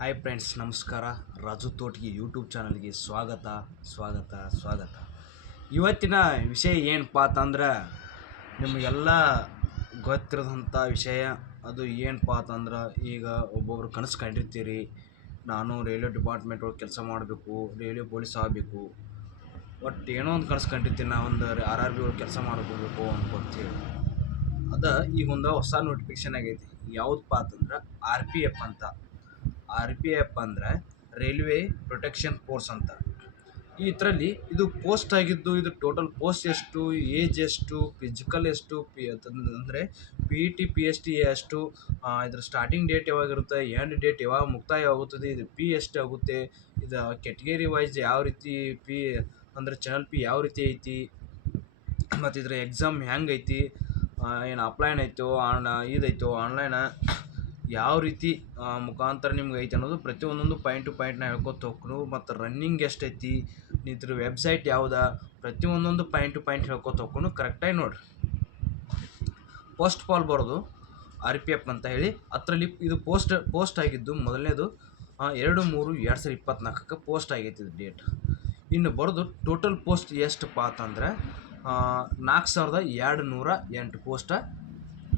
Hi friends, ನಮಸ್ಕಾರ. Raju ತೋಟಿಗೆ YouTube ಚಾನಲ್ಗೆ ಸ್ವಾಗತ. ಇವತ್ತಿನ ವಿಷಯ ಏನಪ್ಪ ಅಂತಂದ್ರೆ ನಿಮಗೆಲ್ಲ ಗೊತ್ತಿರೋದಂಥ ವಿಷಯ. ಅದು ಏನಪ್ಪ ಅಂತಂದ್ರೆ, ಈಗ ಒಬ್ಬೊಬ್ರು ಕನಸು ಕಂಡಿರ್ತೀರಿ, ನಾನು ರೈಲ್ವೆ ಡಿಪಾರ್ಟ್ಮೆಂಟ್ ಒಳಗೆ ಕೆಲಸ ಮಾಡಬೇಕು, ರೈಲ್ವೆ ಪೊಲೀಸ್ ಆಗಬೇಕು, ಒಟ್ಟು ಏನೋ ಒಂದು ಕನಸು ಕಂಡಿರ್ತೀನಿ, ನಾವೊಂದು RRB ಒಳಗೆ ಕೆಲಸ ಮಾಡ್ಕೋಬೇಕು ಅನ್ಕೊತೀವಿ. ಈಗ ಒಂದು ಹೊಸ ನೋಟಿಫಿಕೇಶನ್ ಆಗೈತಿ. ಯಾವುದಪ್ಪ ಅಂತಂದ್ರೆ RPF ಅಂತ. RPF ಅಂದರೆ ರೈಲ್ವೆ ಪ್ರೊಟೆಕ್ಷನ್ ಫೋರ್ಸ್ ಅಂತ. ಇದರಲ್ಲಿ ಇದು ಪೋಸ್ಟ್ ಆಗಿದ್ದು, ಇದು ಟೋಟಲ್ ಪೋಸ್ಟ್ ಎಷ್ಟು, ಏಜ್ ಎಷ್ಟು, ಫಿಸಿಕಲ್ ಎಷ್ಟು, ಅಂದರೆ PET PST ಎಷ್ಟು, ಇದ್ರ ಸ್ಟಾರ್ಟಿಂಗ್ ಡೇಟ್ ಯಾವಾಗಿರುತ್ತೆ, ಎಂಡ್ ಡೇಟ್ ಯಾವಾಗ ಮುಕ್ತಾಯ ಆಗುತ್ತದೆ, ಇದು ಪಿ ಎಷ್ಟು ಆಗುತ್ತೆ, ಇದು ಕೆಟಗರಿ ವೈಸ್ ಯಾವ ರೀತಿ ಪಿ ಅಂದರೆ ಚಾನಲ್ ಪಿ ಯಾವ ರೀತಿ ಐತಿ, ಮತ್ತು ಇದ್ರ ಎಕ್ಸಾಮ್ ಹೆಂಗೈತಿ, ಏನು ಅಪ್ಲೈನ್ ಐತೋ ಇದೈತೋ ಆನ್ಲೈನ ಯಾವ ರೀತಿ ಮುಖಾಂತರ ನಿಮ್ಗೆ ಐತೆ ಅನ್ನೋದು ಪ್ರತಿಯೊಂದೊಂದು ಪಾಯಿಂಟ್ ಟು ಪಾಯಿಂಟ್ನ ಹೇಳ್ಕೊತ ಹೋಗ್ರು. ಮತ್ತು ರನ್ನಿಂಗ್ ಎಷ್ಟೈತಿ, ಇದ್ರ ವೆಬ್ಸೈಟ್ ಯಾವುದಾ, ಪ್ರತಿಯೊಂದೊಂದು ಪಾಯಿಂಟ್ ಟು ಪಾಯಿಂಟ್ ಹೇಳ್ಕೊತ ಹೋಗ್ಕೊಂಡು ಕರೆಕ್ಟಾಗಿ ನೋಡಿರಿ. ಫಸ್ಟ್ ಆಫ್ ಆಲ್ ಬರೋದು RPF ಅಂತ ಹೇಳಿ. ಅದರಲ್ಲಿ ಇದು ಪೋಸ್ಟ್ ಆಗಿದ್ದು ಮೊದಲನೇದು 2/3/2024 ಪೋಸ್ಟ್ ಆಗೈತಿ ಇದು ಡೇಟ್. ಇನ್ನು ಬರೋದು ಟೋಟಲ್ ಪೋಸ್ಟ್ ಎಷ್ಟಪ್ಪ ಅಂತಂದರೆ 4208 ಪೋಸ್ಟ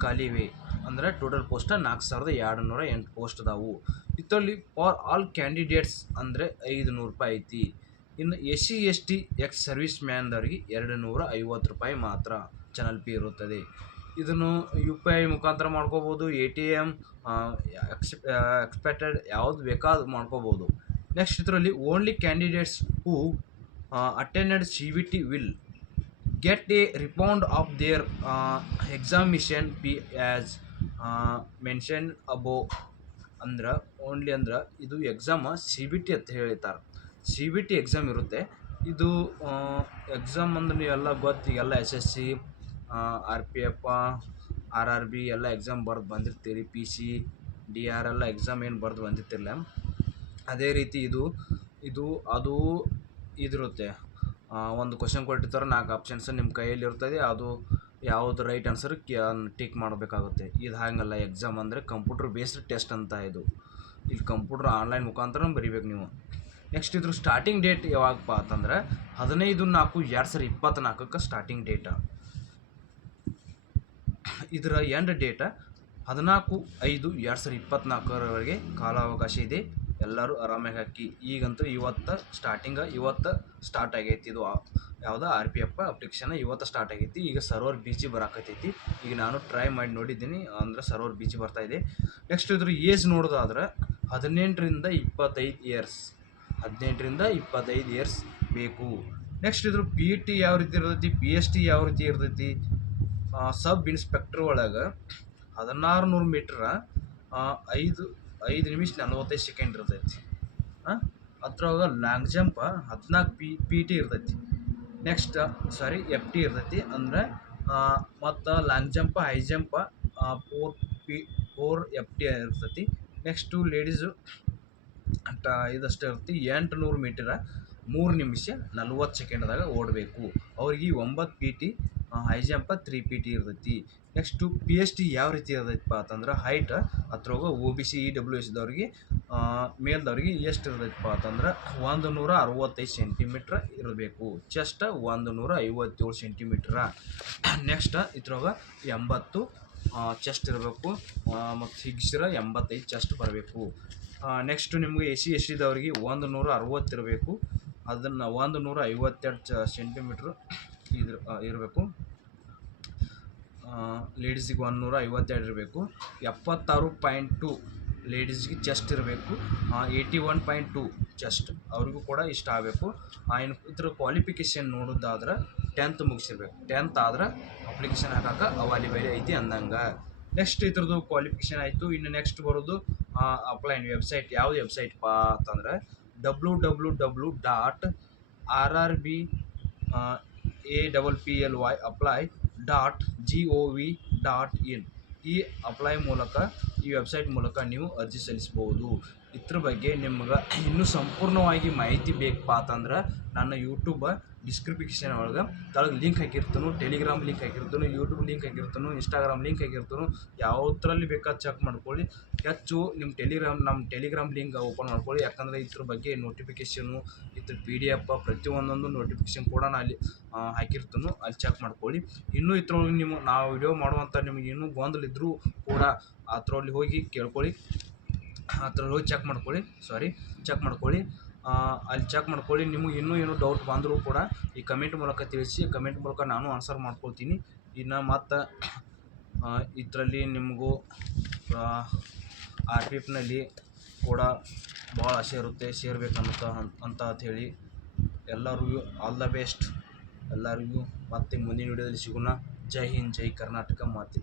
ಖಾಲಿವೆ. ಅಂದರೆ ಟೋಟಲ್ ಪೋಸ್ಟ್ 4208 ಪೋಸ್ಟ್ ಅದಾವು. ಇದರಲ್ಲಿ ಫಾರ್ ಆಲ್ ಕ್ಯಾಂಡಿಡೇಟ್ಸ್ ಅಂದರೆ 500 ರೂಪಾಯಿ ಐತಿ. ಇನ್ನು SC ST ಎಕ್ಸ್ ಸರ್ವಿಸ್ ಮ್ಯಾನ್ದವ್ರಿಗೆ 250 ರೂಪಾಯಿ ಮಾತ್ರ ಚಾನಲ್ ಪಿ ಇರುತ್ತದೆ. ಇದನ್ನು UPI ಮುಖಾಂತರ ಮಾಡ್ಕೋಬೋದು, ATM, ಎಕ್ಸ್ಪೆಕ್ಟೆಡ್ ಯಾವ್ದು ಬೇಕಾದ್ರೂ ಮಾಡ್ಕೋಬೋದು. ನೆಕ್ಸ್ಟ್ ಇದರಲ್ಲಿ only candidates who attended CVT will get a refund of their examination fee as mention above. ಅಂದ್ರೆ ಓನ್ಲಿ ಅಂದ್ರೆ ಇದು ಎಕ್ಸಾಮ CBT ಅಂತ ಹೇಳ್ತಾರೆ. CBT ಎಕ್ಸಾಮ್ ಇರುತ್ತೆ. ಇದು ಎಕ್ಸಾಮ್ ಅಂದ್ರೆ ನೀವೆಲ್ಲ ಗೊತ್ತು, ಈಗೆಲ್ಲ SSC, RPF, RRB ಎಲ್ಲ ಎಕ್ಸಾಮ್ ಬರೆದು ಬಂದಿರ್ತೀರಿ. PC DR ಎಲ್ಲ ಎಕ್ಸಾಮ್ ಏನು ಬರೆದು ಬಂದಿರ್ತಿರಲ್ಲ, ಅದೇ ರೀತಿ ಇದು ಇದಿರುತ್ತೆ. ಒಂದು ಕ್ವಶನ್ ಕೊಟ್ಟಿರ್ತಾರೆ, 4 ಆಪ್ಷನ್ಸ್ ನಿಮ್ಮ ಕೈಯಲ್ಲಿ ಇರ್ತದೆ. ಅದು ಯಾವುದು ರೈಟ್ ಆನ್ಸರ್ ಟಿಕ್ ಮಾಡಬೇಕಾಗುತ್ತೆ. ಇದು ಹಾಗಲ್ಲ, ಎಕ್ಸಾಮ್ ಅಂದರೆ ಕಂಪ್ಯೂಟರ್ ಬೇಸ್ಡ್ ಟೆಸ್ಟ್ ಅಂತ. ಇಲ್ಲಿ ಕಂಪ್ಯೂಟರ್ ಆನ್ಲೈನ್ ಮುಖಾಂತರ ಬರೀಬೇಕು ನೀವು. ನೆಕ್ಸ್ಟ್ ಇದ್ರ ಸ್ಟಾರ್ಟಿಂಗ್ ಡೇಟ್ ಯಾವಾಗಪ್ಪ ಅಂತಂದರೆ 15/4/2024 ಸ್ಟಾರ್ಟಿಂಗ್ ಡೇಟ. ಇದರ ಎಂಡ್ ಡೇಟ 14/5/2024 ಕಾಲಾವಕಾಶ ಇದೆ. ಎಲ್ಲರೂ ಆರಾಮಾಗಿ ಹಾಕಿ. ಈಗಂತೂ ಇವತ್ತು ಸ್ಟಾರ್ಟ್ ಆಗೈತಿ. ಇದು ಯಾವುದೋ RPF ಅಪ್ಲಿಕೇಶನ್ ಇವತ್ತು ಸ್ಟಾರ್ಟ್ ಆಗೈತಿ. ಈಗ ಸರ್ವರ್ ಬಿಜಿ ಬರಾಕತ್ತೈತಿ. ಈಗ ನಾನು ಟ್ರೈ ಮಾಡಿ ನೋಡಿದ್ದೀನಿ, ಅಂದರೆ ಸರ್ವರ್ ಬಿಜಿ ಬರ್ತಾಯಿದೆ. ನೆಕ್ಸ್ಟ್ ಇದ್ರ ಏಜ್ ನೋಡೋದಾದ್ರೆ 18ರಿಂದ 25 ಇಯರ್ಸ್. 18ರಿಂದ 25 ಇಯರ್ಸ್ ಬೇಕು. ನೆಕ್ಸ್ಟ್ ಇದ್ರ PET ಯಾವ ರೀತಿ ಇರ್ತೈತಿ, PST ಯಾವ ರೀತಿ ಇರ್ತೈತಿ. ಸಬ್ ಇನ್ಸ್ಪೆಕ್ಟರ್ ಒಳಗೆ 1600 ಮೀಟ್ರ 5 ನಿಮಿಷ 45 ಸೆಕೆಂಡ್ ಇರ್ತೈತಿ. ಅದ್ರೊಳಗೆ ಲಾಂಗ್ ಜಂಪ್ 14 PT ಇರ್ತೈತಿ. ನೆಕ್ಸ್ಟ್ FT ಇರ್ತೈತಿ. ಅಂದರೆ ಮತ್ತು long jump, high jump 4 FT ಇರ್ತೈತಿ. ನೆಕ್ಸ್ಟು ಲೇಡೀಸು ಇದಷ್ಟು ಇರ್ತಿ 800 ಮೀಟರ 3 ನಿಮಿಷ 40 ಸೆಕೆಂಡ್ದಾಗ ಓಡಬೇಕು. ಅವ್ರಿಗೆ 9 PT, ಹೈ ಜಂಪ್ 3 PT ಇರ್ತೈತಿ. ನೆಕ್ಸ್ಟು PST ಯಾವ ರೀತಿ ಇರ್ತೈತಪ್ಪ ಅಂತಂದ್ರೆ ಹೈಟ್ ಅದ್ರೊಳಗೆ OBC EWSದವ್ರಿಗೆ ಮೇಲ್ದವ್ರಿಗೆ ಎಷ್ಟು ಇರ್ತೈತಪ್ಪ ಅಂತಂದ್ರೆ 165 ಸೆಂಟಿಮೀಟ್ರ್ ಇರಬೇಕು. ಚೆಸ್ಟ್ 157 ಸೆಂಟಿಮೀಟ್ರ. ನೆಕ್ಸ್ಟ್ ಇದ್ರೊಳಗೆ 80 ಚೆಸ್ಟ್ ಇರಬೇಕು, ಮತ್ತು ಹಿಗ್ಸಿರ 85 ಚೆಸ್ಟ್ ಬರಬೇಕು. ನೆಕ್ಸ್ಟು ನಿಮಗೆ SC STದವ್ರಿಗೆ 160 ಇರಬೇಕು. ಅದನ್ನು 152 ಸೆಂಟಿಮೀಟ್ರ್ ಇರಬೇಕು. ಲೇಡೀಸಿಗೆ 152 ಇರಬೇಕು. 76.2 ಲೇಡೀಸ್ಗೆ ಚೆಸ್ಟ್ ಇರಬೇಕು. 81.2 ಚೆಸ್ಟ್ ಅವ್ರಿಗೂ ಕೂಡ ಇಷ್ಟ ಆಗಬೇಕು. ಇನ್ನು ಇದ್ರ ಕ್ವಾಲಿಫಿಕೇಷನ್ ನೋಡೋದಾದ್ರೆ 10th ಮುಗಿಸಿರ್ಬೇಕು. 10th ಆದ್ರೆ ಅಪ್ಲಿಕೇಶನ್ ಹಾಕಕ್ಕೆ ಅವೈಲೇಬಲ್ ಐತಿ ಅಂದಂಗೆ. ನೆಕ್ಸ್ಟ್ ಇದ್ರದ್ದು ಕ್ವಾಲಿಫಿಕೇಷನ್ ಆಯಿತು. ಇನ್ನು ನೆಕ್ಸ್ಟ್ ಬರೋದು ಅಪ್ಲೈನ್ ವೆಬ್ಸೈಟ್. ಯಾವುದು ವೆಬ್ಸೈಟ್ಪ ಅಂತಂದರೆ www.rrbapply.gov.in. ಈ ವೆಬ್ಸೈಟ್ ಮೂಲಕ ನೀವು ಅರ್ಜಿ ಸಲ್ಲಿಸ್ಬೋದು. ಇದ್ರ ಬಗ್ಗೆ ನಿಮ್ಗೆ ಇನ್ನೂ ಸಂಪೂರ್ಣವಾಗಿ ಮಾಹಿತಿ ಬೇಕಪ್ಪ ಅಂತಂದ್ರೆ ನನ್ನ ಯೂಟ್ಯೂಬ್ ಡಿಸ್ಕ್ರಿಪ್ಷನ್ ಒಳಗೆ ಕೆಳಗೆ ಲಿಂಕ್ ಹಾಕಿರ್ತಾನು, ಟೆಲಿಗ್ರಾಮ್ ಲಿಂಕ್ ಹಾಕಿರ್ತಾನು, ಯೂಟ್ಯೂಬ್ ಲಿಂಕ್ ಹಾಕಿರ್ತಾನು, ಇನ್ಸ್ಟಾಗ್ರಾಮ್ ಲಿಂಕ್ ಹಾಕಿರ್ತಾನು. ಯಾವುದ್ರಲ್ಲಿ ಬೇಕಾದ್ರೆ ಚೆಕ್ ಮಾಡ್ಕೊಳ್ಳಿ. ಹೆಚ್ಚು ನಮ್ಮ ಟೆಲಿಗ್ರಾಮ್ ಲಿಂಕ್ ಓಪನ್ ಮಾಡ್ಕೊಳ್ಳಿ. ಯಾಕಂದರೆ ಇದ್ರ ಬಗ್ಗೆ ನೋಟಿಫಿಕೇಷನು, ಇದ್ರ PDF ಪ್ರತಿಯೊಂದೊಂದು ನೋಟಿಫಿಕೇಷನ್ ಕೂಡ ನಾನು ಅಲ್ಲಿ ಹಾಕಿರ್ತಾನು, ಅಲ್ಲಿ ಚೆಕ್ ಮಾಡ್ಕೊಳ್ಳಿ. ಇನ್ನೂ ಇದ್ರೊಳಗೆ ನಾವು ವಿಡಿಯೋ ಮಾಡುವಂಥ ನಿಮಗೆ ಇನ್ನೂ ಗೊಂದಲ ಇದ್ದರೂ ಕೂಡ ಅದರಲ್ಲಿ ಹೋಗಿ ಕೇಳ್ಕೊಳ್ಳಿ, ಅದ್ರಲ್ಲಿ ಹೋಗಿ ಚೆಕ್ ಮಾಡ್ಕೊಳ್ಳಿ. ಅಲ್ಲಿ ಚೆಕ್ ಮಾಡ್ಕೊಳ್ಳಿ. ನಿಮಗೆ ಇನ್ನೂ ಏನೋ ಡೌಟ್ ಬಂದರೂ ಕೂಡ ಈ ಕಮೆಂಟ್ ಮೂಲಕ ತಿಳಿಸಿ. ಕಮೆಂಟ್ ಮೂಲಕ ನಾನು ಆನ್ಸರ್ ಮಾಡ್ಕೊಳ್ತೀನಿ. ಇನ್ನು ಮತ್ತು ಇದರಲ್ಲಿ ನಿಮಗೂ RPFನಲ್ಲಿ ಕೂಡ ಭಾಳ ಆಸೆ ಇರುತ್ತೆ ಅಂತ ಹೇಳಿ ಎಲ್ಲರಿಗೂ ಆಲ್ ದ ಬೆಸ್ಟ್. ಎಲ್ಲರಿಗೂ ಮತ್ತೆ ಮುಂದಿನ ವಿಡಿಯೋದಲ್ಲಿ ಸಿಗೋಣ. ಜೈ ಹಿಂದ್, ಜೈ ಕರ್ನಾಟಕ ಮಾತೆ.